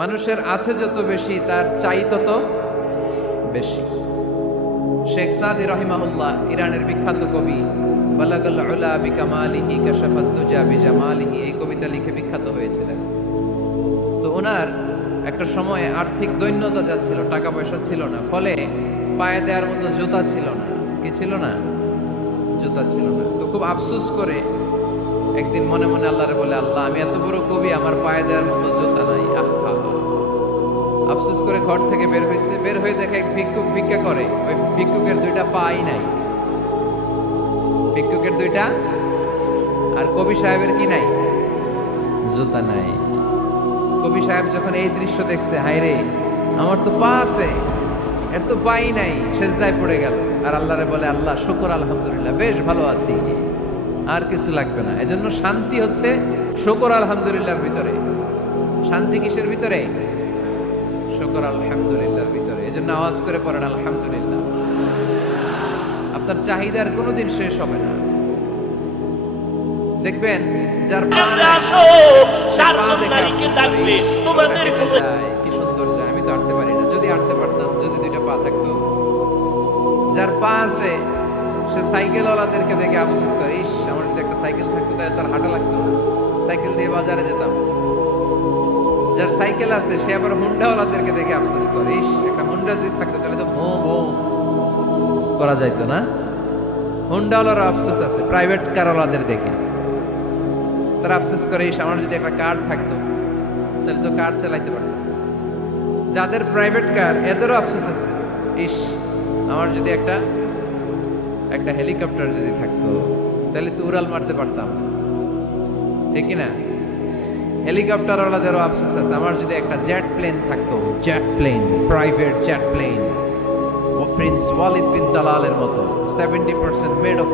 মানুষের আছে যত বেশি, তার চাই তত বেশি। শেখ সাদি রহিমাহুল্লাহ ইরানের বিখ্যাত কবি, বালাগাল উলা বিকামালিহি কাশাফাত দুজা বিজামালিহি, এই কবিতা লিখে বিখ্যাত হয়েছিলেন। তো ওনার একটা সময়ে আর্থিক দৈন্যতা যাচ্ছিল টাকা পয়সা ছিল না, ফলে পায়ে দেওয়ার মতো জুতা ছিল না। কি ছিল না? জুতা ছিল না। তো খুব আফসোস করে একদিন মনে মনে আল্লাহরে বলে, আল্লাহ, আমি এত বড় কবি, আমার পায়ে দেওয়ার মতো জুতা করে ঘর থেকে বের হয়েছে। বের হয়ে দেখে এক ভিক্ষুক ভিক্ষা করে। ওই ভিক্ষুকের দুইটা পাই নাই। ভিক্ষুকের দুইটা আর কবি সাহেবের কি নাই? জুতা নাই। কবি সাহেব যখন এই দৃশ্য দেখছে হায় রে আমার তো পা আছে এর তো পাই নাই সেজদায় পড়ে গেল। আর আল্লাহরে বলে আল্লাহ শুকর আলহামদুলিল্লাহ বেশ ভালো আছি। আর কিছু লাগবে না। এজন্য শান্তি হচ্ছে শুকর আলহামদুলিল্লাহর ভিতরে। শান্তি কিসের ভিতরে? শুকর আলহামদুলিল্লাহর ভিতরে। এজন্য আওয়াজ করে পড়েন আলহামদুলিল্লাহ। আপনার চাহিদার কোনোদিন শেষ হবে না। দেখবেন যার কাছে আসো চারজন নারীকে ডাকবে তোমাদের কি সুন্দর যায় আমি তো হাঁটতে পারি না। যদি হাঁটতে পারতাম যদি দুইটা পা থাকতো। যার পা আছে সে সাইকেলওয়ালাদেরকে দেখে আফসোস করে ইস আমার যদি একটা সাইকেল থাকতো তাহলে তার হাঁটা লাগতো না। সাইকেল দিয়ে বাজারে যেতাম। যার সাইকেল আছে, সে আবার হুন্ডাওয়ালাদেরকে দেখে আফসোস করে, ইস, একটা হুন্ডা যদি থাকতো তাহলে তো ভো ভো করা যাইতো না। হুন্ডাওয়ালার আফসোস আছে, প্রাইভেট কারওয়ালাদের দেখে। তারা আফসোস করে, ইস, আমার যদি একটা কার থাকতো, তাহলে তো কার চালাইতে পারতো যাদের প্রাইভেট কার, এদেরও আফসোস আছে, ইস, আমার যদি একটা একটা হেলিকপ্টার যদি থাকতো, তাহলে তো উড়াল মারতে পারতাম। ঠিক না? হেলিকপ্টারওয়ালাদেরও আফসোস আছে। আমার যদি একটা জেট প্লেন থাকতো jet plane private jet plane ও প্রিন্স ওয়ালিদ বিন দালালের মতো সেভেন্টি পার্সেন্ট মেড অফ